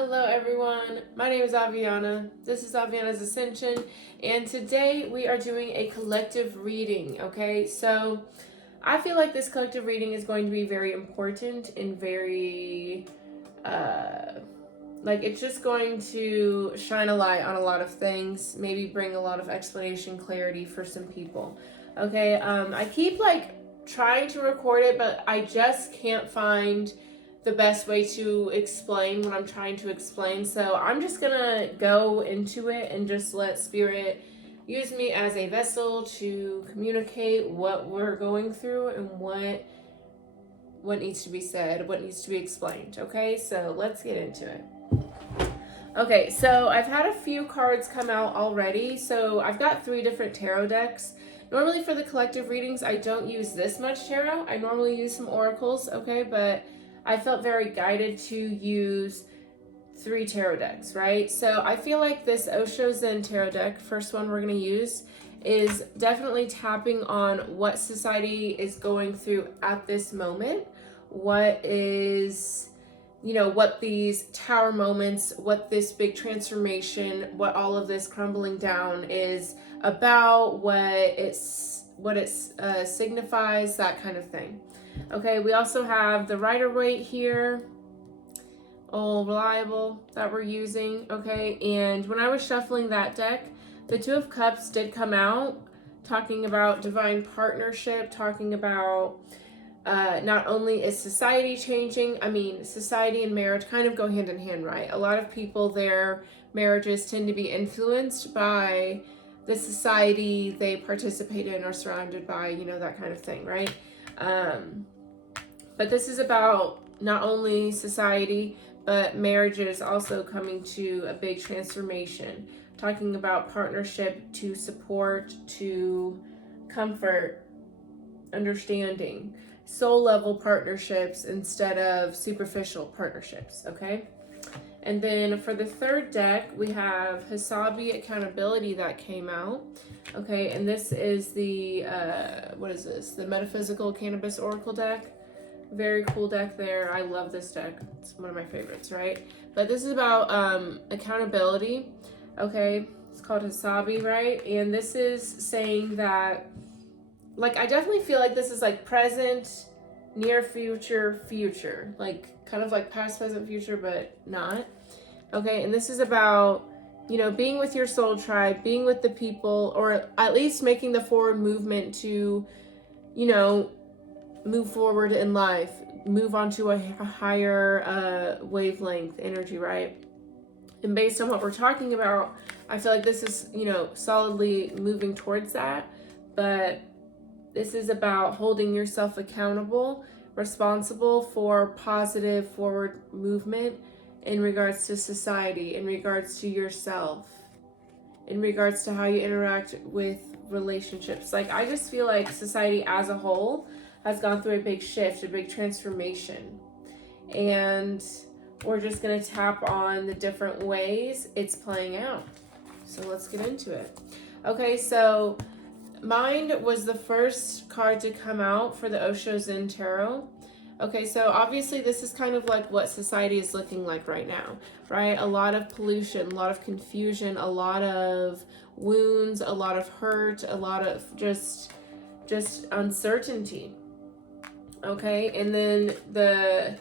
Hello everyone, my name is Aviana. This is Aviana's Ascension, and today we are doing a collective reading, okay? So I feel like this collective reading is going to be very important and very, it's just going to shine a light on a lot of things, maybe bring a lot of explanation, clarity for some people, okay? I keep trying to record it, but I just can't find the best way to explain what I'm trying to explain. So I'm just gonna go into it and just let Spirit use me as a vessel to communicate what we're going through and what needs to be said, what needs to be explained. Okay, so let's get into it. Okay, so I've had a few cards come out already. So I've got 3 different tarot decks. Normally for the collective readings, I don't use this much tarot. I normally use some oracles, okay, but I felt very guided to use 3 tarot decks, right? So I feel like this Osho Zen tarot deck, first one we're going to use, is definitely tapping on what society is going through at this moment. What is, what these tower moments, what this big transformation, what all of this crumbling down is about, what it signifies, that kind of thing. Okay, we also have the Rider-Waite here, Old Reliable, that we're using, okay? And when I was shuffling that deck, the 2 of Cups did come out, talking about divine partnership, talking about not only is society changing, society and marriage kind of go hand in hand, right? A lot of people, their marriages tend to be influenced by the society they participate in or surrounded by, that kind of thing, right? But this is about not only society, but marriages also coming to a big transformation. Talking about partnership to support, to comfort, understanding, soul level partnerships instead of superficial partnerships, okay? And then for the 3rd deck, we have Hasabi Accountability that came out. Okay, and this is the, the Metaphysical Cannabis Oracle deck. Very cool deck there. I love this deck. It's one of my favorites, right? But this is about accountability, okay? It's called Hasabi, right? And this is saying that, I definitely feel like this is present, near future, future. Kind of past, present, future, but not. Okay, and this is about, being with your soul tribe, being with the people, or at least making the forward movement to, move forward in life, move on to a higher wavelength energy, right? And based on what we're talking about, I feel like this is, solidly moving towards that. But this is about holding yourself accountable, responsible for positive forward movement in regards to society, in regards to yourself, in regards to how you interact with relationships. I just feel like society as a whole has gone through a big shift, a big transformation. And we're just going to tap on the different ways it's playing out. So let's get into it. Okay, so Mind was the first card to come out for the Osho Zen Tarot. Okay, so obviously this is kind of what society is looking like right now, right? A lot of pollution, a lot of confusion, a lot of wounds, a lot of hurt, a lot of just uncertainty. Okay, and then the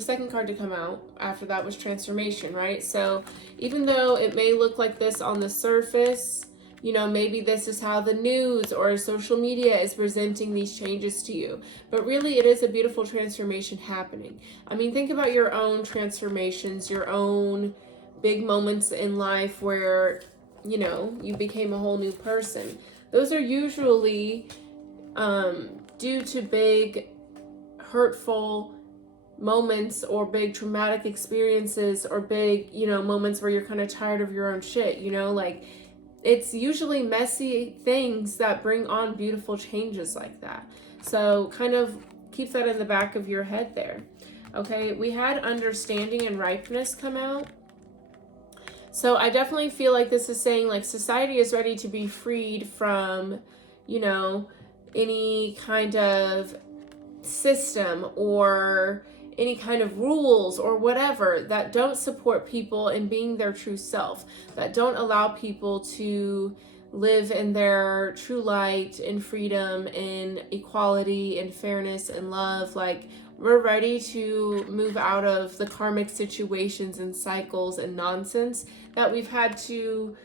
second card to come out after that was Transformation, right? So even though it may look like this on the surface, maybe this is how the news or social media is presenting these changes to you. But really, it is a beautiful transformation happening. Think about your own transformations, your own big moments in life where, you became a whole new person. Those are usually due to big, hurtful moments or big traumatic experiences or big, moments where you're kind of tired of your own shit, it's usually messy things that bring on beautiful changes like that. So kind of keep that in the back of your head there. Okay, we had Understanding and Ripeness come out. So I definitely feel like this is saying society is ready to be freed from, any kind of system or any kind of rules or whatever that don't support people in being their true self, that don't allow people to live in their true light, in freedom, in equality, in fairness, and love. Like, we're ready to move out of the karmic situations and cycles and nonsense that we've had to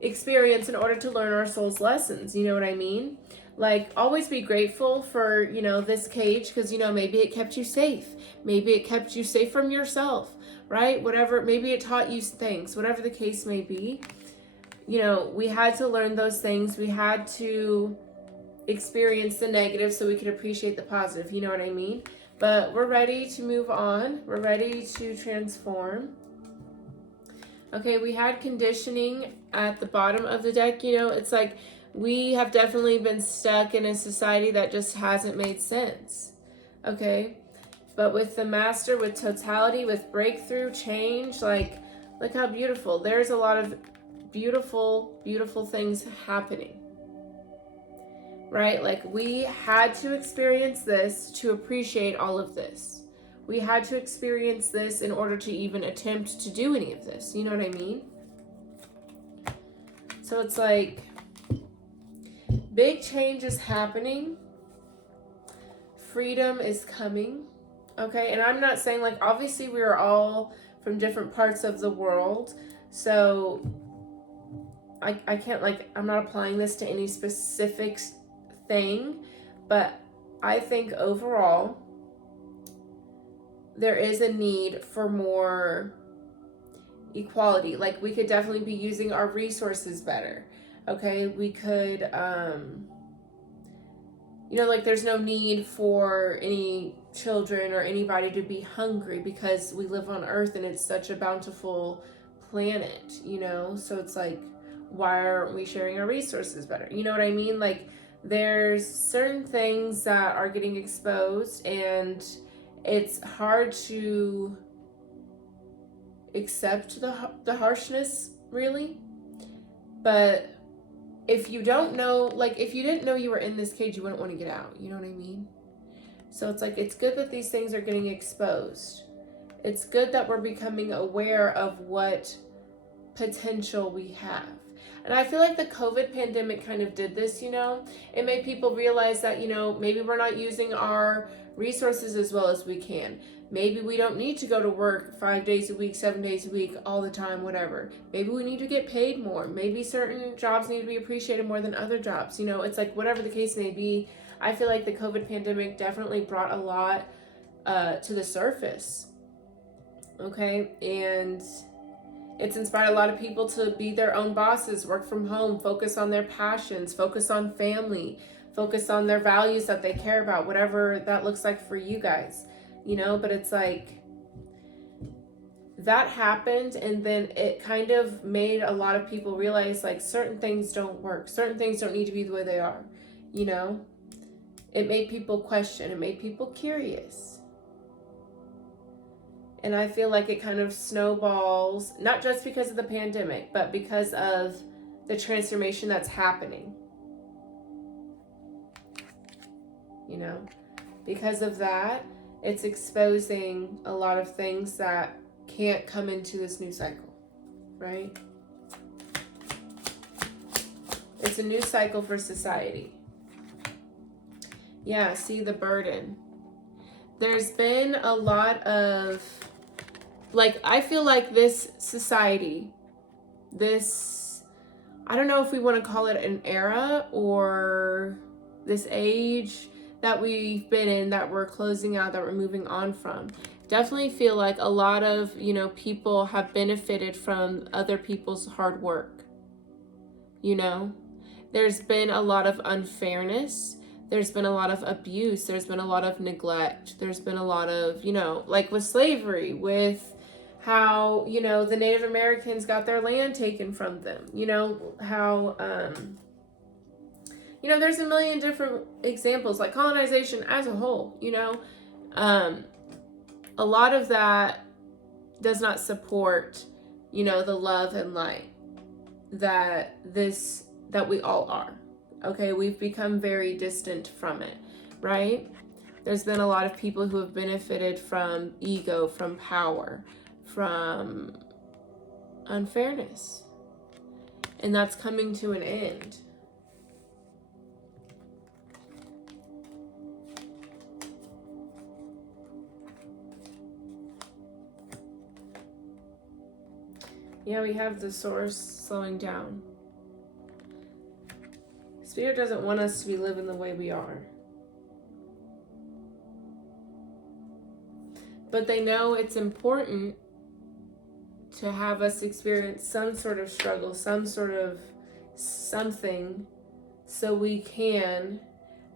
experience in order to learn our soul's lessons. You know what I mean? Like, always be grateful for, you know, this cage, because, you know, maybe it kept you safe. Maybe it kept you safe from yourself, right? Whatever, maybe it taught you things, whatever the case may be. You know, we had to learn those things. We had to experience the negative so we could appreciate the positive. You know what I mean? But we're ready to move on. We're ready to transform. Okay, we had conditioning at the bottom of the deck. You know, it's like we have definitely been stuck in a society that just hasn't made sense. Okay, but with the master, with totality, with breakthrough, change, like, look how beautiful. There's a lot of beautiful, beautiful things happening. Right? Like, we had to experience this to appreciate all of this. We had to experience this in order to even attempt to do any of this. You know what I mean? So it's like, big change is happening. Freedom is coming. Okay? And I'm not saying, like, obviously we are all from different parts of the world. So I can't, like, I'm not applying this to any specific thing, but I think overall there is a need for more equality. Like, we could definitely be using our resources better. Okay, we could you know, like, there's no need for any children or anybody to be hungry, because we live on Earth and it's such a bountiful planet, you know? So it's like, why aren't we sharing our resources better? You know what I mean? Like, there's certain things that are getting exposed, and it's hard to accept the harshness, really. But if you don't know, like, if you didn't know you were in this cage, you wouldn't want to get out. You know what I mean? So it's like, it's good that these things are getting exposed. It's good that we're becoming aware of what potential we have. And I feel like the COVID pandemic kind of did this, you know? It made people realize that, you know, maybe we're not using our resources as well as we can. Maybe we don't need to go to work 5 days a week, 7 days a week, all the time, whatever. Maybe we need to get paid more. Maybe certain jobs need to be appreciated more than other jobs. You know, it's like, whatever the case may be, I feel like the COVID pandemic definitely brought a lot to the surface. Okay? And it's inspired a lot of people to be their own bosses, work from home, focus on their passions, focus on family, focus on their values that they care about, whatever that looks like for you guys, you know? But it's like, that happened, and then it kind of made a lot of people realize, like, certain things don't work. Certain things don't need to be the way they are, you know? It made people question. It made people curious. And I feel like it kind of snowballs, not just because of the pandemic, but because of the transformation that's happening. You know, because of that, it's exposing a lot of things that can't come into this new cycle, right? It's a new cycle for society. Yeah, see the burden. There's been a lot of, like, I feel like this society, this, I don't know if we want to call it an era or this age that we've been in, that we're closing out, that we're moving on from. Definitely feel like a lot of, you know, people have benefited from other people's hard work. You know, there's been a lot of unfairness. There's been a lot of abuse. There's been a lot of neglect. There's been a lot of, you know, like with slavery, with how, you know, the Native Americans got their land taken from them. You know, how, you know, there's a million different examples, like colonization as a whole, you know. A lot of that does not support, you know, the love and light that we all are. Okay, we've become very distant from it, right? There's been a lot of people who have benefited from ego, from power, from unfairness. And that's coming to an end. Yeah, we have the source slowing down. Spirit doesn't want us to be living the way we are. But they know it's important to have us experience some sort of struggle, some sort of something, so we can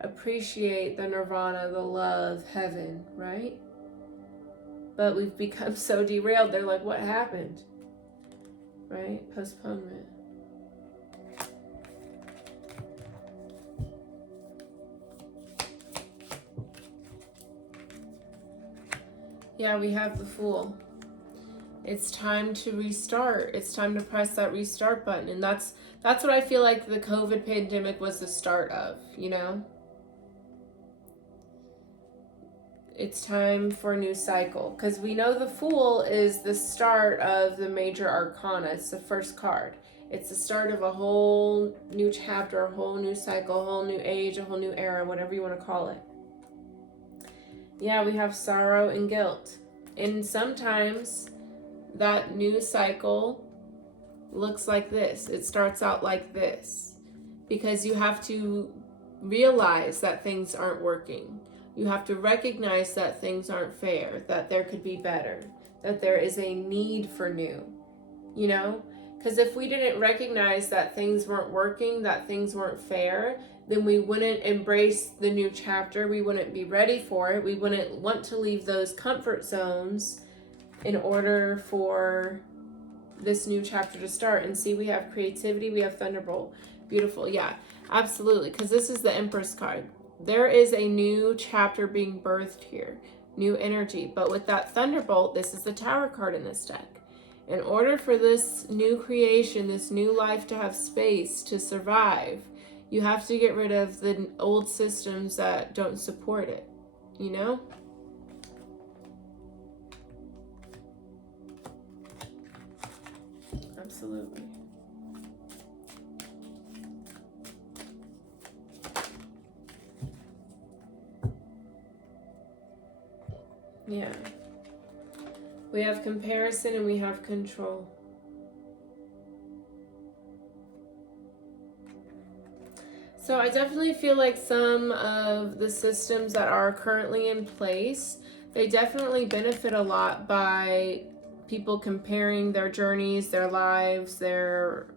appreciate the nirvana, the love, heaven, right? But we've become so derailed. They're like, what happened? Right? Postponement. Yeah, we have the Fool. It's time to restart. It's time to press that restart button. And that's what I feel like the COVID pandemic was the start of, you know? It's time for a new cycle. Because we know the Fool is the start of the major arcana. It's the first card. It's the start of a whole new chapter, a whole new cycle, a whole new age, a whole new era, whatever you want to call it. Yeah, we have sorrow and guilt. And sometimes that new cycle looks like this. It starts out like this. Because you have to realize that things aren't working. You have to recognize that things aren't fair, that there could be better, that there is a need for new, you know? Because if we didn't recognize that things weren't working, that things weren't fair, then we wouldn't embrace the new chapter. We wouldn't be ready for it. We wouldn't want to leave those comfort zones in order for this new chapter to start. And see, we have creativity, we have Thunderbolt. Beautiful, yeah, absolutely. Because this is the Empress card. There is a new chapter being birthed here, new energy. But with that Thunderbolt, this is the Tower card in this deck. In order for this new creation, this new life to have space to survive, you have to get rid of the old systems that don't support it, you know? Absolutely. Yeah. We have comparison and we have control. So I definitely feel like some of the systems that are currently in place, they definitely benefit a lot by people comparing their journeys, their lives, their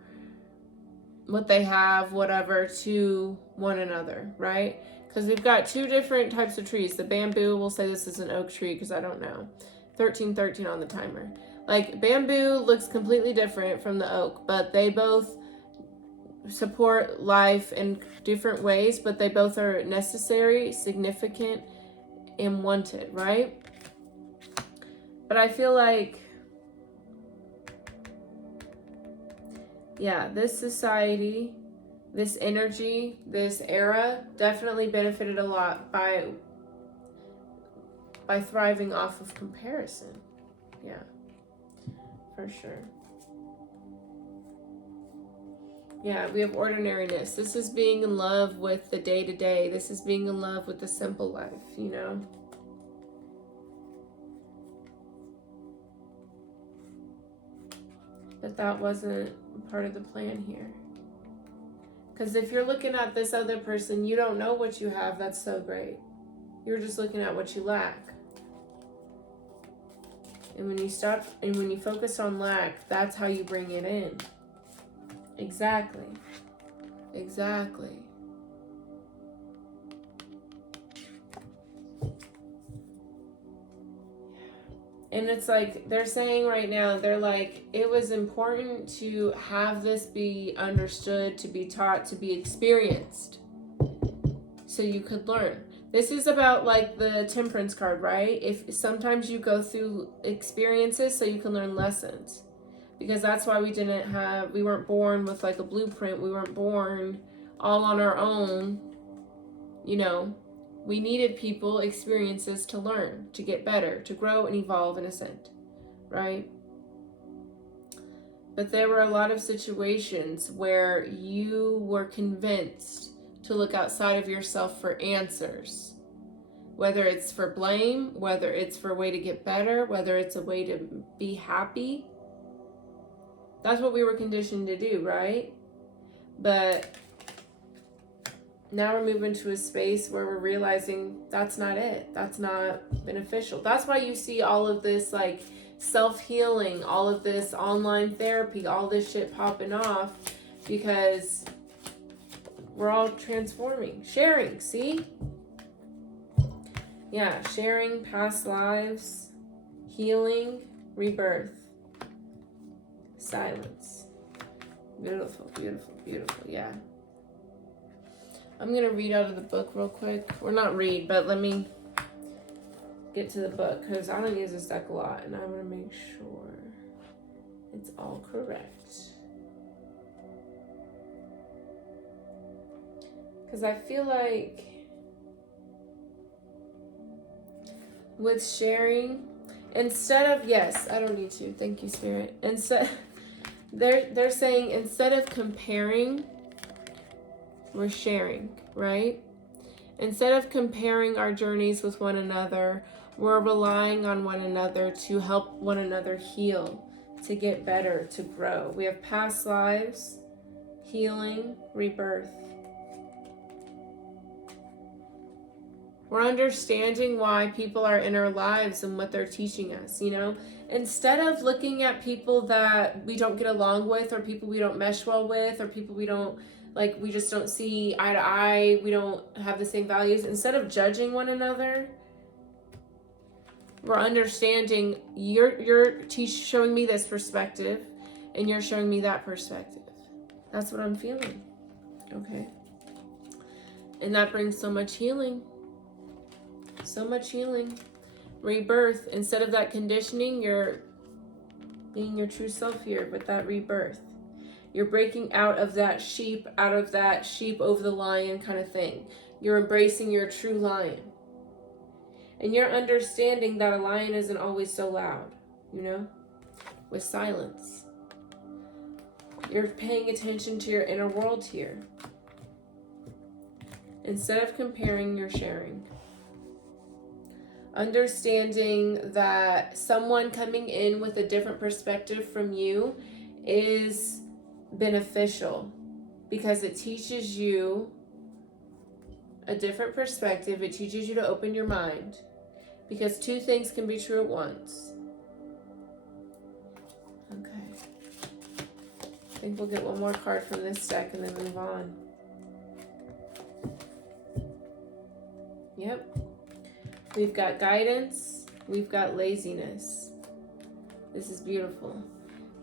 what they have, whatever, to one another, right? Because we've got two different types of trees. The bamboo, we'll say this is an oak tree because I don't know. 1313 on the timer. Like, bamboo looks completely different from the oak, but they both support life in different ways, but they both are necessary, significant, and wanted, right? But I feel like, yeah, this society, this energy, this era definitely benefited a lot by thriving off of comparison. Yeah, for sure. Yeah, we have ordinariness. This is being in love with the day-to-day. This is being in love with the simple life, you know? But that wasn't part of the plan here. Because if you're looking at this other person, you don't know what you have that's so great. You're just looking at what you lack. And when you focus on lack, that's how you bring it in. Exactly. Exactly. And it's like, they're saying right now, they're like, it was important to have this be understood, to be taught, to be experienced, so you could learn. This is about like the Temperance card, right? If sometimes you go through experiences so you can learn lessons. Because that's why we weren't born with like a blueprint. We weren't born all on our own, you know. We needed people, experiences to learn, to get better, to grow and evolve and ascend, right? But there were a lot of situations where you were convinced to look outside of yourself for answers. Whether it's for blame, whether it's for a way to get better, whether it's a way to be happy. That's what we were conditioned to do, right? But now we're moving to a space where we're realizing that's not it. That's not beneficial. That's why you see all of this like self-healing, all of this online therapy, all this shit popping off, because we're all transforming, sharing, see? Yeah, sharing past lives, healing, rebirth, silence. Beautiful, beautiful, beautiful, yeah. I'm going to read out of the book real quick. Or not read, but let me get to the book, because I don't use this deck a lot, and I want to make sure it's all correct. Because I feel like with sharing, instead of, yes, I don't need to, thank you, Spirit. Instead, they're saying instead of comparing, we're sharing, right? Instead of comparing our journeys with one another, we're relying on one another to help one another heal, to get better, to grow. We have past lives, healing, rebirth. We're understanding why people are in our lives and what they're teaching us, you know? Instead of looking at people that we don't get along with, or people we don't mesh well with, or people we don't, like, we just don't see eye to eye, we don't have the same values, instead of judging one another, we're understanding you're showing me this perspective, and you're showing me that perspective. That's what I'm feeling, okay? And that brings so much healing. So much healing. Rebirth. Instead of that conditioning, you're being your true self here with that rebirth. You're breaking out of that sheep over the lion kind of thing. You're embracing your true lion. And you're understanding that a lion isn't always so loud, you know, with silence. You're paying attention to your inner world here. Instead of comparing, you're sharing. Understanding that someone coming in with a different perspective from you is beneficial, because it teaches you a different perspective. It teaches you to open your mind, because two things can be true at once. Okay. I think we'll get one more card from this deck and then move on. Yep. We've got guidance. We've got laziness. This is beautiful.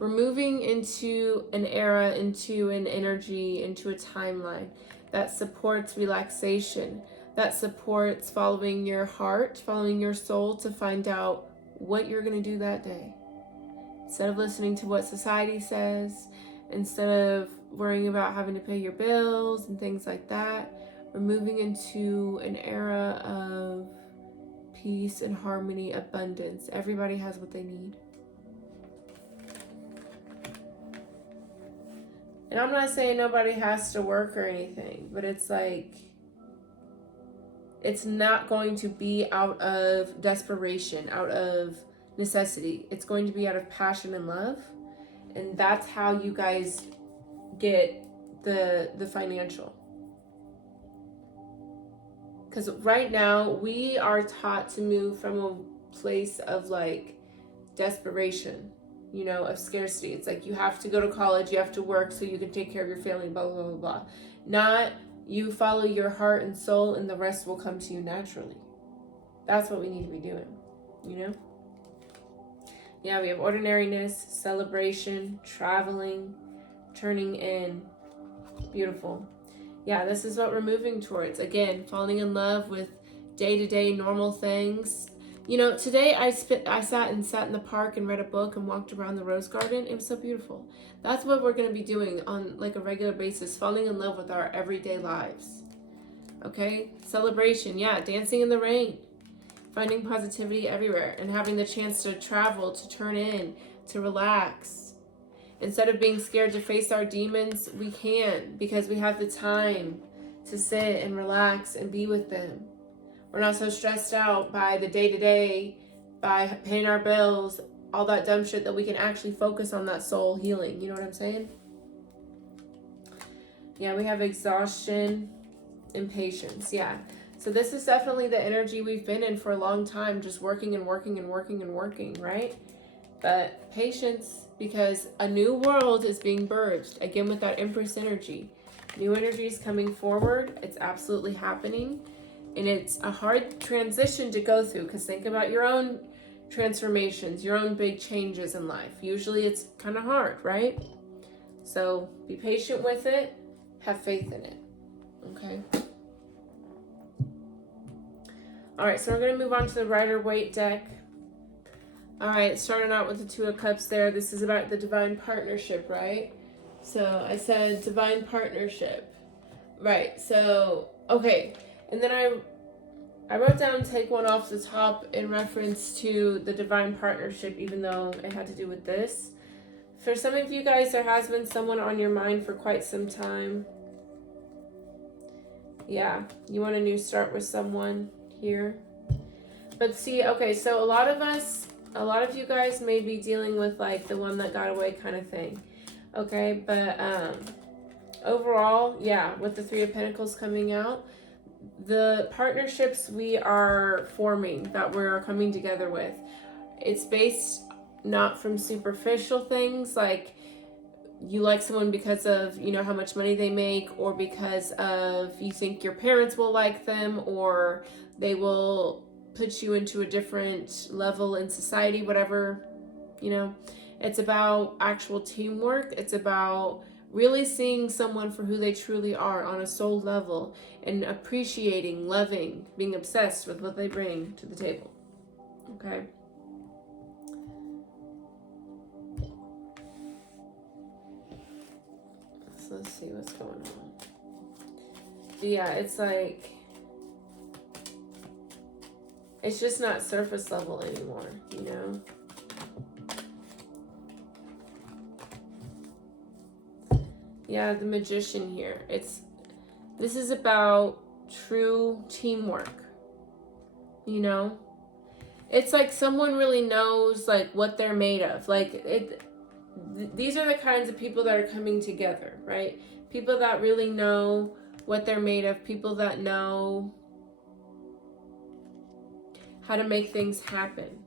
We're moving into an era, into an energy, into a timeline that supports relaxation, that supports following your heart, following your soul to find out what you're going to do that day. Instead of listening to what society says, instead of worrying about having to pay your bills and things like that, we're moving into an era of peace and harmony, abundance. Everybody has what they need. And I'm not saying nobody has to work or anything, but it's like, it's not going to be out of desperation, out of necessity. It's going to be out of passion and love. And that's how you guys get the financial. Because right now, we are taught to move from a place of like desperation, you know, of scarcity. It's like you have to go to college, you have to work so you can take care of your family, blah, blah, blah, blah. Not you follow your heart and soul and the rest will come to you naturally. That's what we need to be doing, you know? Yeah, we have ordinariness, celebration, traveling, turning in. Beautiful. Yeah, this is what we're moving towards. Again, falling in love with day-to-day normal things. You know, today I sat in the park and read a book and walked around the rose garden. It was so beautiful. That's what we're going to be doing on like a regular basis, falling in love with our everyday lives. Okay, celebration, yeah, dancing in the rain, finding positivity everywhere, and having the chance to travel, to turn in, to relax. Instead of being scared to face our demons, we can, because we have the time to sit and relax and be with them. We're not so stressed out by the day-to-day, by paying our bills, all that dumb shit, that we can actually focus on that soul healing. You know what I'm saying? Yeah, we have exhaustion, impatience. Yeah. So this is definitely the energy we've been in for a long time, just working and working and working and working, right? But patience, because a new world is being birthed. Again, with that Empress energy. New energy is coming forward. It's absolutely happening. And it's a hard transition to go through, because think about your own transformations, your own big changes in life. Usually it's kind of hard, right? So be patient with it. Have faith in it. Okay. All right, so we're going to move on to the Rider-Waite deck. All right, starting out with the Two of Cups there. This is about the divine partnership, right? So I said divine partnership. Right, so, okay. And then I wrote down take one off the top in reference to the divine partnership, even though it had to do with this. For some of you guys, there has been someone on your mind for quite some time. Yeah, you want a new start with someone here. But see, okay, so a lot of you guys may be dealing with like the one that got away kind of thing. Okay, but overall, yeah, with the Three of Pentacles coming out, the partnerships we are forming, that we're coming together with, it's based not from superficial things like you like someone because of, you know, how much money they make, or because of you think your parents will like them, or they will put you into a different level in society, whatever, you know. It's about actual teamwork. It's about really seeing someone for who they truly are on a soul level, and appreciating, loving, being obsessed with what they bring to the table. Okay. So let's see what's going on. Yeah, it's like, it's just not surface level anymore, you know? Yeah, the Magician here. This is about true teamwork, you know? It's like someone really knows like what they're made of. Like these are the kinds of people that are coming together, right? People that really know what they're made of, people that know how to make things happen.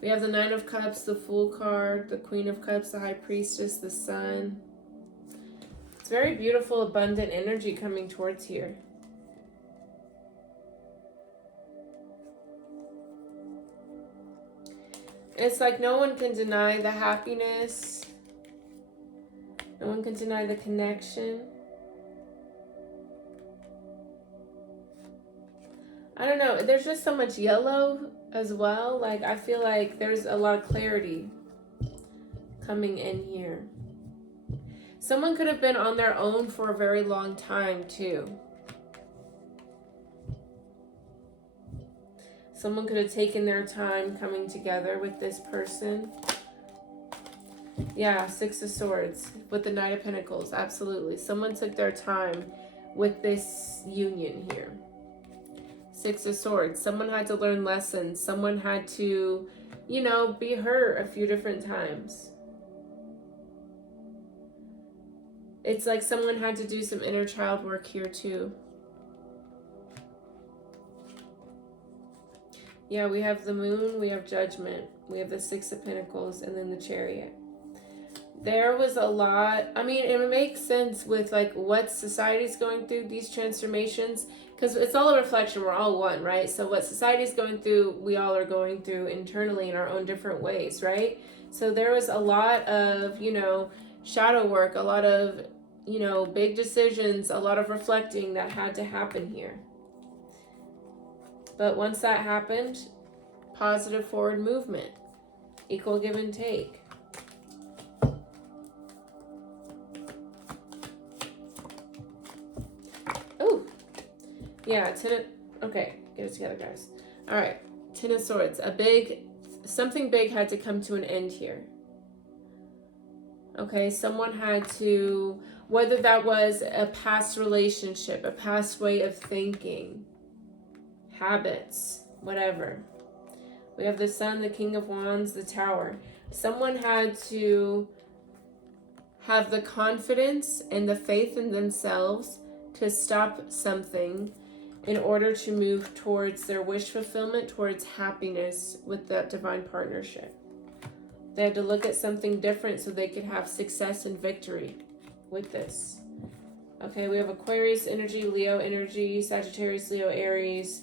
We have the Nine of Cups, the Fool card, the Queen of Cups, the High Priestess, the Sun. It's very beautiful, abundant energy coming towards here. It's like no one can deny the happiness. No one can deny the connection. I don't know. There's just so much yellow as well. Like, I feel like there's a lot of clarity coming in here. Someone could have been on their own for a very long time, too. Someone could have taken their time coming together with this person. Yeah, Six of Swords with the Knight of Pentacles. Absolutely. Someone took their time with this union here. Six of Swords. Someone had to learn lessons. Someone had to, you know, be hurt a few different times. It's like someone had to do some inner child work here too. Yeah, we have the Moon, we have Judgment, we have the Six of Pentacles, and then the Chariot. There was a lot, I mean, it makes sense with like what society's going through, these transformations, because it's all a reflection, we're all one, right? So what society's going through, we all are going through internally in our own different ways, right? So there was a lot of, you know, shadow work, a lot of, you know, big decisions, a lot of reflecting that had to happen here. But once that happened, positive forward movement, equal give and take. Yeah, okay, get it together, guys. All right, Ten of Swords. Something big had to come to an end here. Okay, someone had to, whether that was a past relationship, a past way of thinking, habits, whatever. We have the Sun, the King of Wands, the Tower. Someone had to have the confidence and the faith in themselves to stop something in order to move towards their wish fulfillment, towards happiness with that divine partnership. They had to look at something different so they could have success and victory with this. Okay, we have Aquarius energy, Leo energy, Sagittarius, Leo, Aries,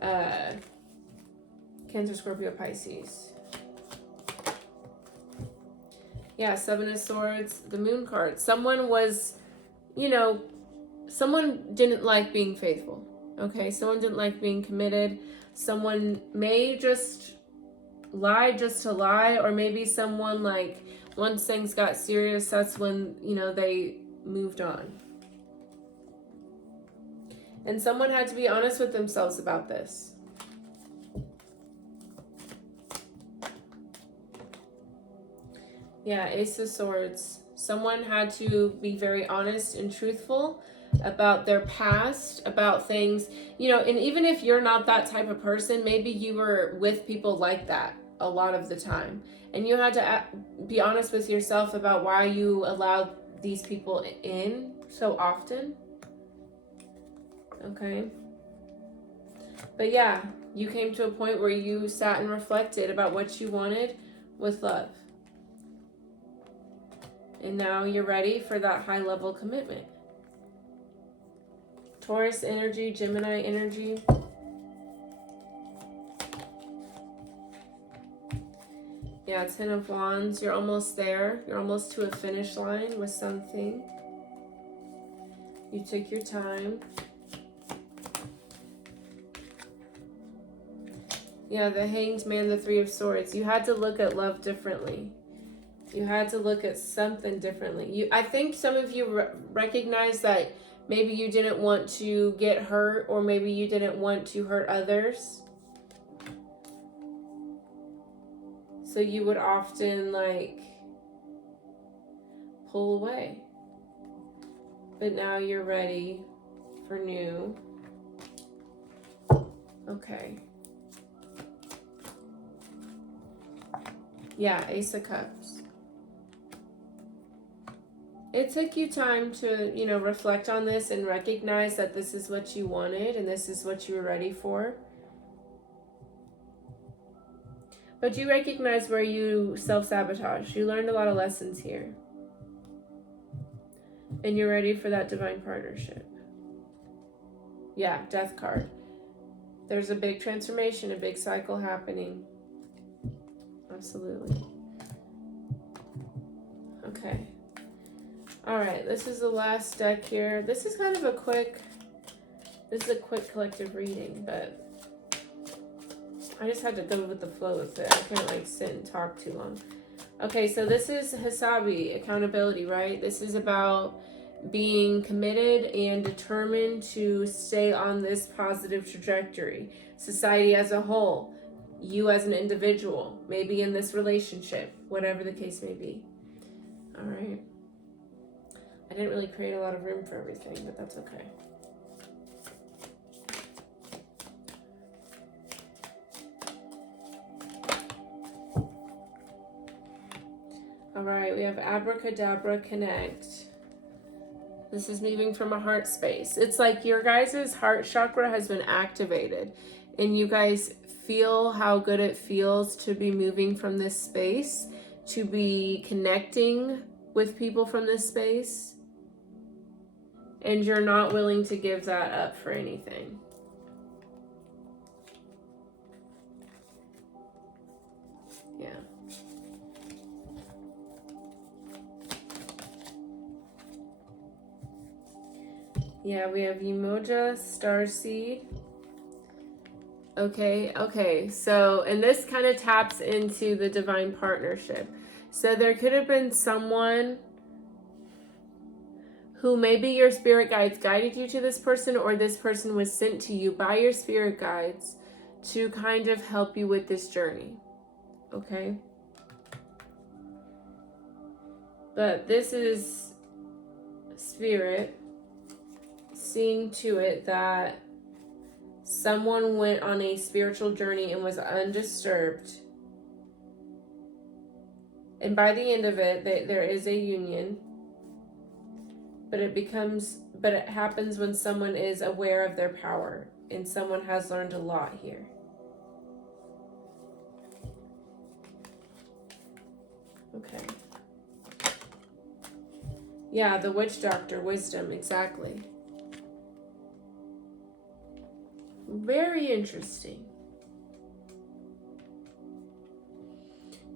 Cancer, Scorpio, Pisces. Yeah, Seven of Swords, the Moon card. Someone was, someone didn't like being faithful. Okay, someone didn't like being committed. Someone may just lie just to lie, or maybe someone, like, once things got serious, that's when, they moved on. And someone had to be honest with themselves about this. Yeah, Ace of Swords. Someone had to be very honest and truthful about their past, about things, and even if you're not that type of person, maybe you were with people like that a lot of the time. And you had to be honest with yourself about why you allowed these people in so often. Okay. But yeah, you came to a point where you sat and reflected about what you wanted with love. And now you're ready for that high level commitment. Taurus energy, Gemini energy. Yeah, Ten of Wands. You're almost there. You're almost to a finish line with something. You took your time. Yeah, the Hanged Man, the Three of Swords. You had to look at love differently. You had to look at something differently. I think some of you recognize that maybe you didn't want to get hurt, or maybe you didn't want to hurt others. So you would often, pull away. But now you're ready for new. Okay. Yeah, Ace of Cups. It took you time to, reflect on this and recognize that this is what you wanted and this is what you were ready for. But you recognize where you self-sabotage. You learned a lot of lessons here. And you're ready for that divine partnership. Yeah, Death card. There's a big transformation, a big cycle happening. Absolutely. Okay. All right, this is the last deck here. This is kind of a quick collective reading, but I just had to go with the flow of it. I can't sit and talk too long. Okay, so this is Hasabi, accountability, right? This is about being committed and determined to stay on this positive trajectory. Society as a whole, you as an individual, maybe in this relationship, whatever the case may be. All right. I didn't really create a lot of room for everything, but that's okay. All right, we have Abracadabra Connect. This is moving from a heart space. It's like your guys' heart chakra has been activated, and you guys feel how good it feels to be moving from this space, to be connecting with people from this space. And you're not willing to give that up for anything. Yeah. Yeah, we have Umoja, Starseed. Okay. So, and this kind of taps into the divine partnership. So there could have been someone who maybe your spirit guides guided you to this person, or this person was sent to you by your spirit guides to kind of help you with this journey. Okay? But this is spirit seeing to it that someone went on a spiritual journey and was undisturbed. And by the end of it, there is a union. But it happens when someone is aware of their power, and someone has learned a lot here. Okay. Yeah, the witch doctor, wisdom, exactly. Very interesting.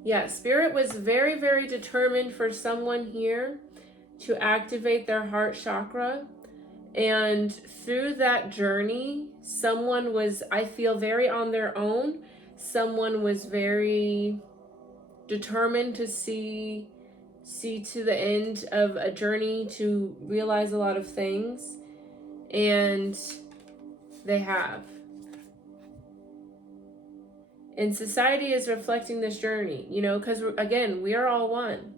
Yeah, spirit was very, very determined for someone here to activate their heart chakra. And through that journey, someone was, I feel, very on their own. Someone was very determined to see to the end of a journey, to realize a lot of things. And they have. And society is reflecting this journey, you know, because again, we are all one.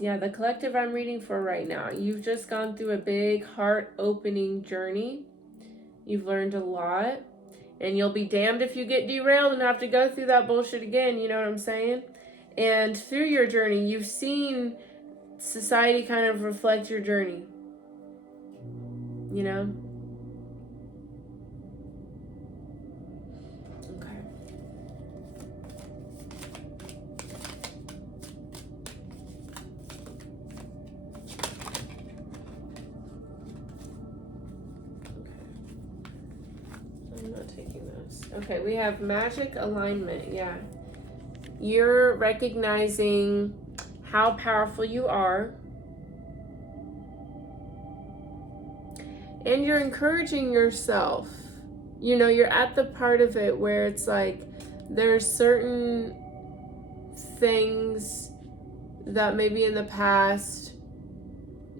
Yeah, the collective I'm reading for right now, you've just gone through a big heart-opening journey. You've learned a lot. And you'll be damned if you get derailed and have to go through that bullshit again, you know what I'm saying? And through your journey, you've seen society kind of reflect your journey. You know? Okay, we have magic alignment. Yeah. You're recognizing how powerful you are. And you're encouraging yourself. You know, you're at the part of it where it's like there's certain things that maybe in the past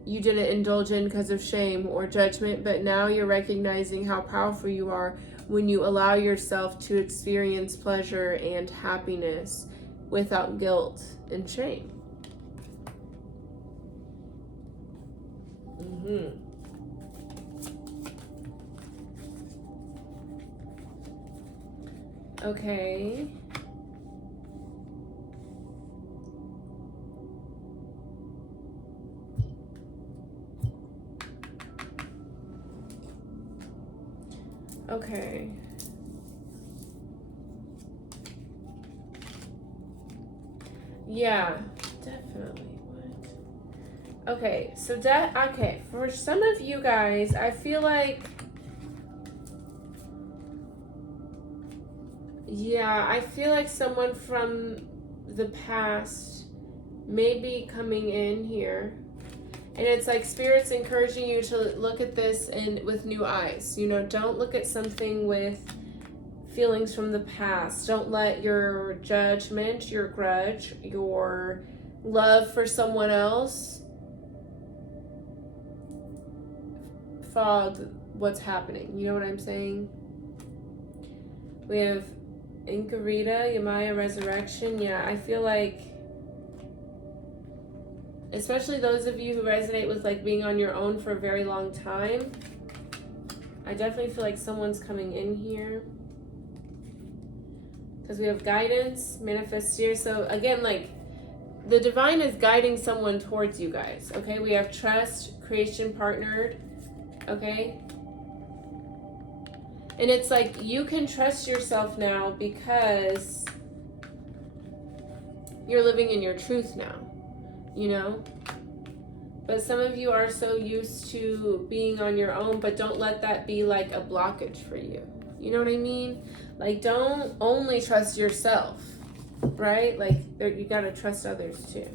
you didn't indulge in because of shame or judgment, but now you're recognizing how powerful you are when you allow yourself to experience pleasure and happiness without guilt and shame. Okay. Okay. Yeah, definitely. What? Okay, so okay, for some of you guys, I feel like, yeah, I feel like someone from the past may be coming in here. And it's like Spirit's encouraging you to look at this with new eyes. You know, don't look at something with feelings from the past. Don't let your judgment, your grudge, your love for someone else fog what's happening. You know what I'm saying? We have Inkarita, Yamaya Resurrection. Yeah, I feel like, especially those of you who resonate with like being on your own for a very long time, I definitely feel like someone's coming in here. Because we have guidance, manifestir. So again, like the divine is guiding someone towards you guys. Okay, we have trust, creation partnered. Okay. And it's like you can trust yourself now because you're living in your truth now. You know, but some of you are so used to being on your own, but don't let that be like a blockage for you. You know what I mean? Like, don't only trust yourself, right? Like, you gotta trust others too.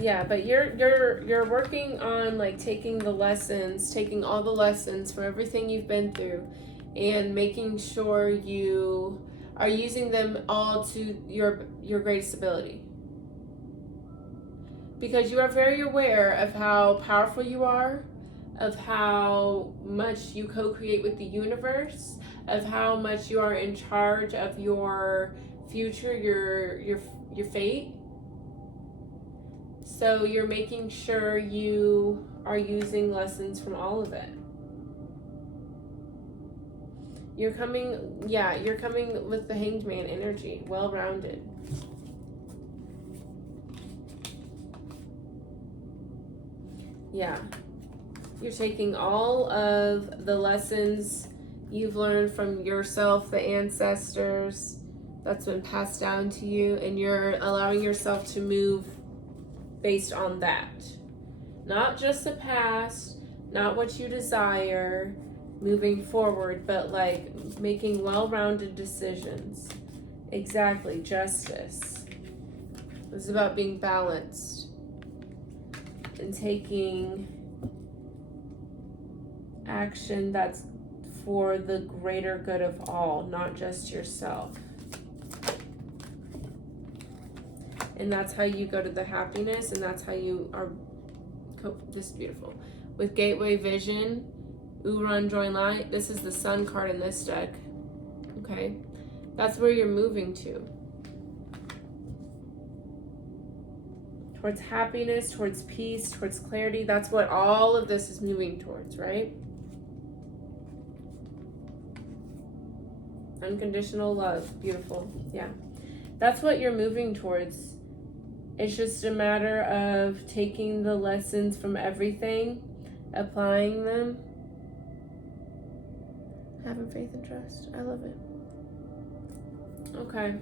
Yeah, but you're working on like taking all the lessons from everything you've been through, and making sure you are using them all to your greatest ability. Because you are very aware of how powerful you are, of how much you co-create with the universe, of how much you are in charge of your future, your fate. So you're making sure you are using lessons from all of it. You're coming with the Hanged Man energy, well-rounded. Yeah. You're taking all of the lessons you've learned from yourself, the ancestors, that's been passed down to you, and you're allowing yourself to move based on that. Not just the past, not what you desire moving forward, but like making well-rounded decisions. Exactly, justice. This is about being balanced and taking action that's for the greater good of all, not just yourself. And that's how you go to the happiness, and that's how you are. This is beautiful. With Gateway Vision, Uran Join Light, this is the Sun card in this deck. Okay? That's where you're moving to. Towards happiness, towards peace, towards clarity. That's what all of this is moving towards, right? Unconditional love. Beautiful. Yeah. That's what you're moving towards. It's just a matter of taking the lessons from everything, applying them, having faith and trust. I love it. Okay.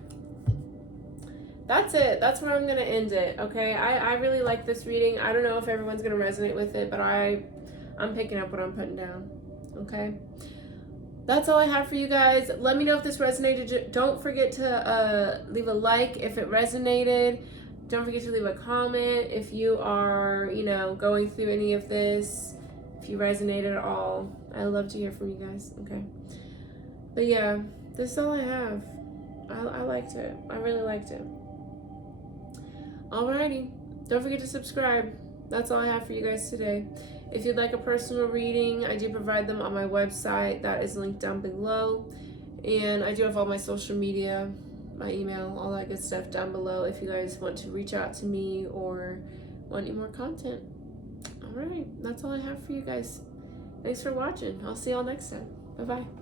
That's it. That's where I'm going to end it. Okay. I really like this reading. I don't know if everyone's going to resonate with it, but I'm picking up what I'm putting down. Okay. That's all I have for you guys. Let me know if this resonated. Don't forget to leave a like if it resonated. Don't forget to leave a comment if you are, going through any of this, if you resonate at all. I love to hear from you guys, okay? But yeah, this is all I have. I liked it. I really liked it. Alrighty. Don't forget to subscribe. That's all I have for you guys today. If you'd like a personal reading, I do provide them on my website. That is linked down below. And I do have all my social media, my email, all that good stuff down below if you guys want to reach out to me or want any more content. All right, that's all I have for you guys. Thanks for watching. I'll see y'all next time. Bye-bye.